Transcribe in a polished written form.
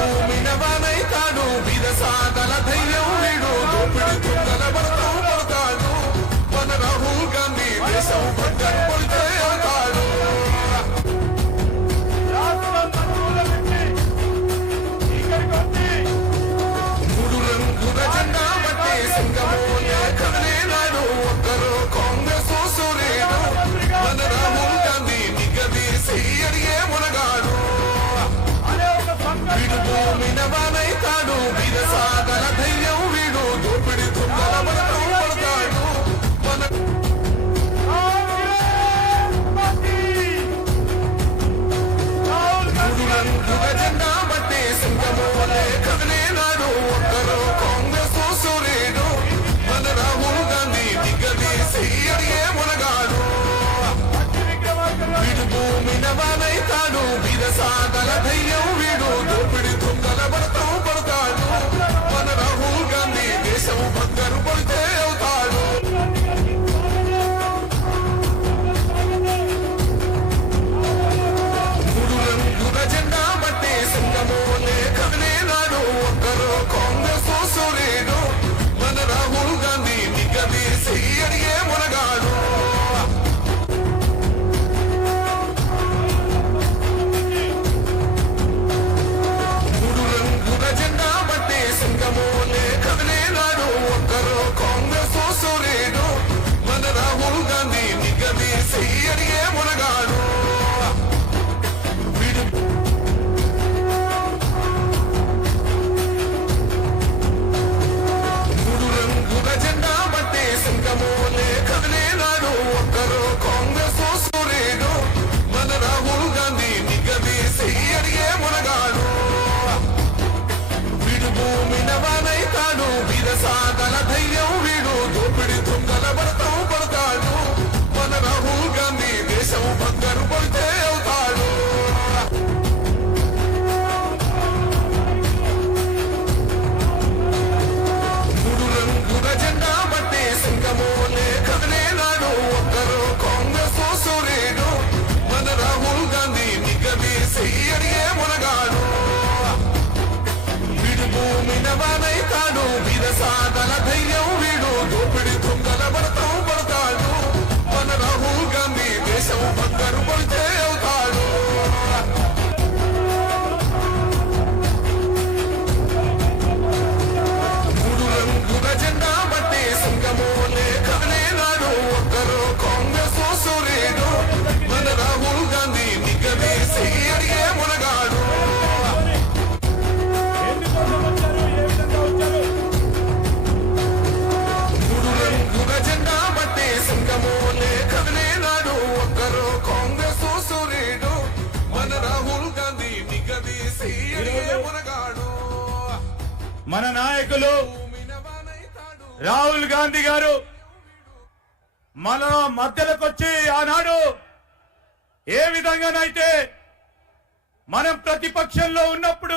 భూమినవానైతాడు విరసాదల ధైర్యం వీడు దోపిడి తుంగల భరతం పడతాడు మన రాహుల్ గాంధీ దేశం పడ్డాడు పడితే అవుతాడు మూడు రంగుల జెండా బట్టి సింగమోలే కదలే నాడు ఒక్కరు కాంగ్రెస్ సూర్యుడు మన రాహుల్ గాంధీ నిగదీసి అడిగే మునగాడు వీడు భూమినవానైతాడు విరసాదల ధైర్యం వీడు దోపిడి తుంగల భరతం పడతాడు మన మూడు రంగుల జెండా బట్టి సింగమోలే కదలే నాడు ఒక్కరు కాంగ్రెస్ సూర్యుడు మన రాహుల్ గాంధీ నిగదీసి అడిగే మునగాడు వీడు భూమినవానైతాడు విరసాదల ధైర్యం వీడు దోపిడి తుంగల భరతం పడతాడు మన రాహుల్ గాంధీ దేశం బంగారు పడితే అవుతాడు మూడు రంగుల జెండా బట్టి సింగమోలే కదలే నాడు ఒక్కరు కాంగ్రెస్ సూర్యుడు మన రాహుల్ గాంధీ నిగదీసి అడిగే మునగాడు మూడు రంగుల జెండా బట్టి సింగమోలే కదలే నాడు ఒక్కరు కాంగ్రెస్ సూర్యుడు మన రాహుల్ గాంధీ నిగదీసి అడిగే మునగాడు వీడు మూడు రంగుల జెండా బట్టి సింగమోలే కదలే నాడు ఒక్కరు కాంగ్రెస్ సూర్యుడు మన రాహుల్ గాంధీ నిగదీసి అడిగే మునగాడు వీడు భూమినవానైతాడు విరసాదల ధైర్యం వీడు దోపిడి తుంగల భరతం పడతాడు మన రాహుల్ గాంధీ దేశం బంగారు పడితే అవుతాడు మూడు రంగుల జెండా బట్టి సింగమోలే కదలే నాడు ఒక్కరు కాంగ్రెస్ సూర్యుడు మన రాహుల్ గాంధీ నిగదీసి అడిగే మునగాడు వీడు భూమినవానైతాడు విరసాదల ధైర్యం వీడు దోపిడి తుంగల భరతం పడతాడు మన రాహుల్ గాంధీ దేశం బంగారు పడితే అవుతాడు మూడు రంగుల జెండా బట్టి సింగమోలే కదలే నాడు ఒక్కరు కాంగ్రెస్ సూర్యుడు మన రాహుల్ గాంధీ నిగదీసి అడిగే మునగాడు మూడు రంగుల జెండా బట్టి సింగమోలే కదలే నాడు ఒక్కరు కాంగ్రెస్ సూర్యుడు మన రాహుల్ గాంధీ నిగదీసి అడిగే మునగాడు మన నాయకులు రాహుల్ గాంధీ గారు మన మధ్యలోకి వచ్చి ఆనాడు ఏ విధంగానైతే మనం ప్రతిపక్షంలో ఉన్నప్పుడు